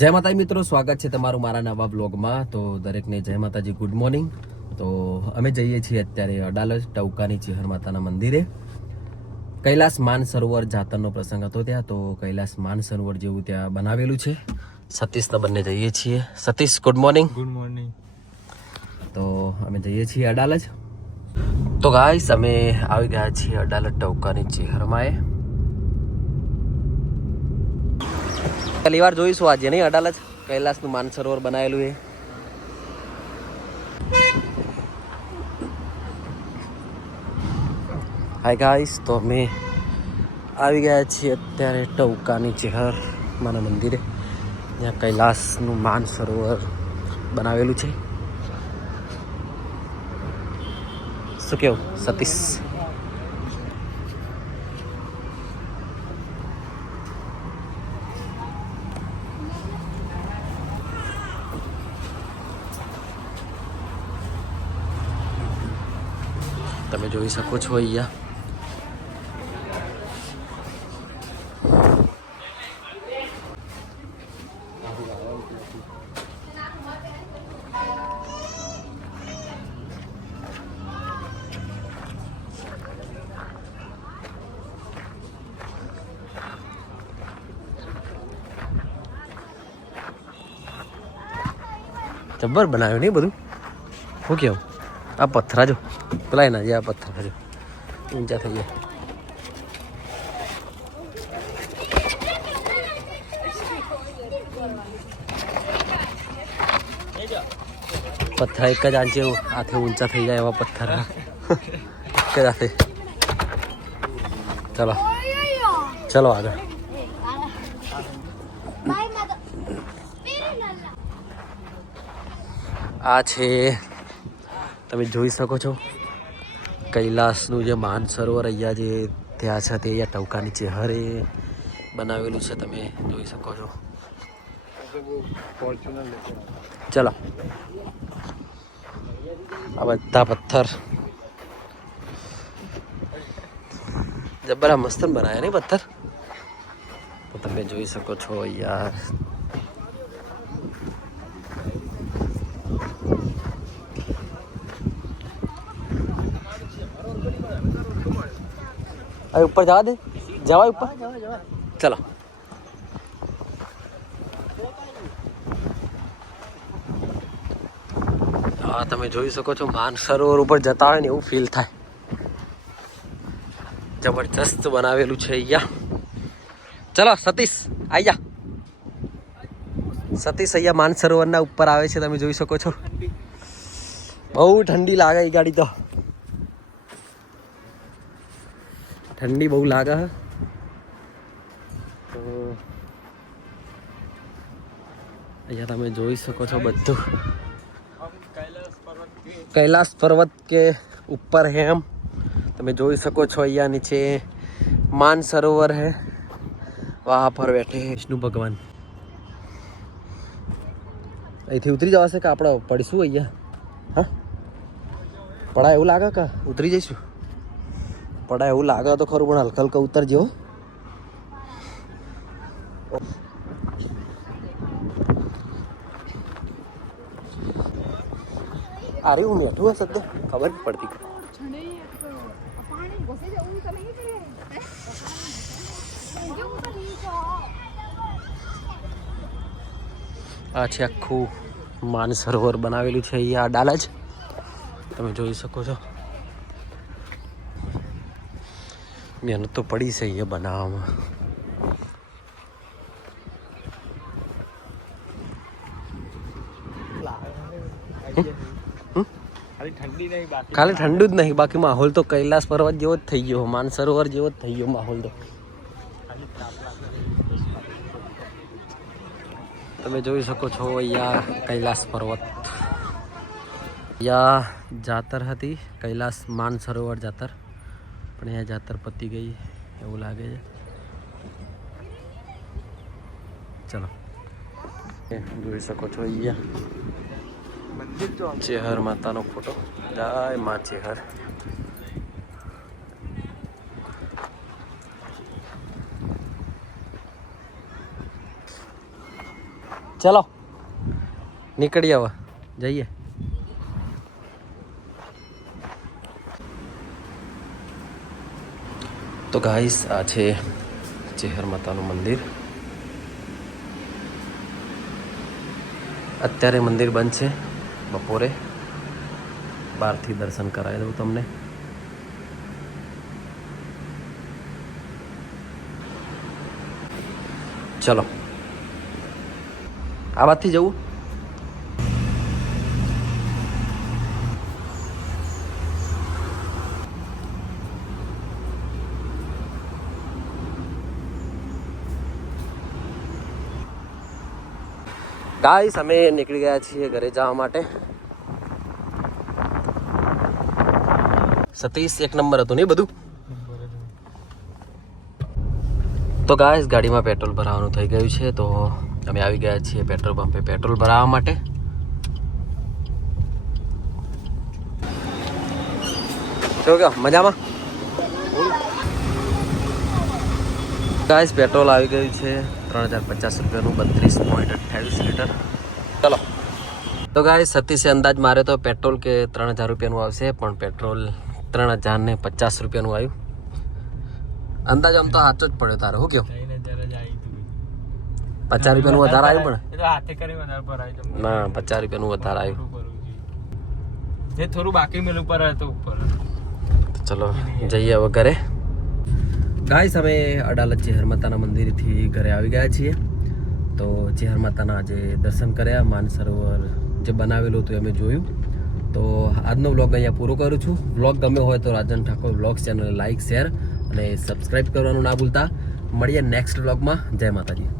જય માતાજી મિત્રો, સ્વાગત છે તમારું મારા નવા બ્લોગમાં. તો દરેકને જય માતાજી, ગુડ મોર્નિંગ. તો અમે જઈએ છીએ અત્યારે અડાલજ ટવકાની ચેહર માતાના મંદિરે. કૈલાસ માન સરોવર જાતરનો પ્રસંગ હતો ત્યાં, તો કૈલાસ માન સરોવર જેવું ત્યાં બનાવેલું છે. સતીશના બંને જઈએ છીએ. Satish, good morning. Good morning. તો અમે જઈએ છીએ અડાલજ. તો ગાઈસ, અમે આવી ગયા છીએ અડાલજ ટવકાની ચેહરમાં. પહેલી વાર જોઈશું આજે નહીં અડાલજ કૈલાસનું માનસરોવર બનાવેલું છે. હાય ગાઈસ, તો અમે આવી ગયા છીએ અત્યારે ટવકાની ચેહર માના મંદિરે, જ્યાં કૈલાસનું માનસરોવર બનાવેલું છે. શું કેવું સતીશ? તમે જોઈ શકો છો અહીંયા જબ્બર બનાવ્યું નહીં બધું. શું કેવું? આ પથ્થરા જો પેલા એના જે આ પથ્થર જો ઊંચા થઈ ગયા. પથ્થર એક જ આંચે હાથે ઊંચા થઈ જાય એવા પથ્થર એક જ હાથે. ચલો ચલો આગળ. આ છે, તમે જોઈ શકો છો કૈલાસનું જે માનસરોવર અહીંયા જે ત્યાં છે તે અહીંયા ટવકાની ચેહરે બનાવેલું છે. તમે જોઈ શકો છો. ચલો, આ બધા પથ્થર જબરા મસ્ત બનાવ્યા નહીં પથ્થર. તો તમે જોઈ શકો છો અહીંયા ऊपर जवा दे, जवा ऊपर. चलो, हाँ તમે જોઈ શકો છો માનસરોવર ઉપર જતા હોય ને એવું ફીલ થાય. જબરજસ્ત બનાવેલું છે અહીંયા. ચલો સતીશ, આઈ જા. સતીશ અહીંયા માનસરોવરના ઉપર આવે છે. તમે જોઈ શકો છો. બહુ ઠંડી લાગે એ ગાડી તો. ઠંડી બહુ લાગે હે. તો અહીંયા તમે જોઈ શકો છો બધું कैलाश पर्वत के ऊपर है हम. તમે જોઈ શકો છો અહીંયા નીચે मान सरोवर है, वहाँ पर बैठे हैं विष्णु भगवान. અહીંથી ઉતરી જવાશે કે આપણે પડીશું અહીંયા? હા, પડા એવું લાગે કે ઉતરી જઈશું? પડા એવું લાગે તો ખરું, પણ હલકા હલકા ઉતરજો. અરે હું બેઠું હશે તો ખબર જ પડતી. આ છે આખું માનસરોવર બનાવેલું છે અહીંયા અડાલજ. તમે જોઈ શકો છો. મહેનત તો પડી છે અહીંયા બનાવવામાં. ખાલી ઠંડુ જ નહીં, બાકી માહોલ તો કૈલાસ પર્વત જેવો જ થઈ ગયો, માનસરોવર જેવો જ થઈ ગયો માહોલ તો. તમે જોઈ શકો છો અહીંયા કૈલાસ પર્વત. અહીંયા જાતર હતી, કૈલાસ માનસરોવર જાતર, પણ અહીંયા જાતર પતી ગઈ એવું લાગે છે. ચલો, જોઈ શકો છો અહીંયા ચેહર માતાનો ફોટો. જય મા ચેહર. ચલો નીકળીએ હવે જઈએ. તો ગાઈસ આ છે ચેહર માતાનું મંદિર. અત્યારે મંદિર બંધ છે. બપોરે બહારથી દર્શન કરાવી દઉં તમને. ચલો આ બાજુથી જવું. ગાઈસ અમે નીકળી ગયા છીએ ઘરે જવા માટે. સતીશ એક નંબર હતું નહીં બધું. તો ગાઈસ ગાડીમાં પેટ્રોલ ભરાવાનું થઈ ગયું છે તો અમે આવી ગયા છીએ પેટ્રોલ પંપે પેટ્રોલ ભરાવવા માટે. શું કહો મજામાં? ગાઈસ પેટ્રોલ આવી ગયું છે 3050 રૂપિયાનું 32.28 લીટર. ચલો તો ગાઈસ સતીશે અંદાજ મારે તો પેટ્રોલ કે 3000 રૂપિયાનું આવશે પણ પેટ્રોલ 3050 રૂપિયાનું આવ્યું. અંદાજ આમ તો સાચો જ પડ્યો તારો. શું કયો 50 રૂપિયાનું વધારે આવ્યું પણ ના 50 રૂપિયાનું વધારે આવ્યું. થોડું બાકી મેલ ઉપર ઉપર. ચલો જઈએ હવે ઘરે. ગાઈસ અમે અડાલજ ચેહર માતાના મંદિરથી ઘરે આવી ગયા છીએ. તો ચેહર માતાના જે દર્શન કર્યા, માનસરોવર જે બનાવેલું હતું અમે જોયું. તો આજનો વ્લોગ અહીંયા પૂરો કરું છું. વ્લોગ ગમ્યો હોય તો Rajan Thakor vlogs channel like share અને સબસ્ક્રાઈબ કરવાનું ના ભૂલતા. મળીએ નેક્સ્ટ વ્લોગમાં. જય માતાજી.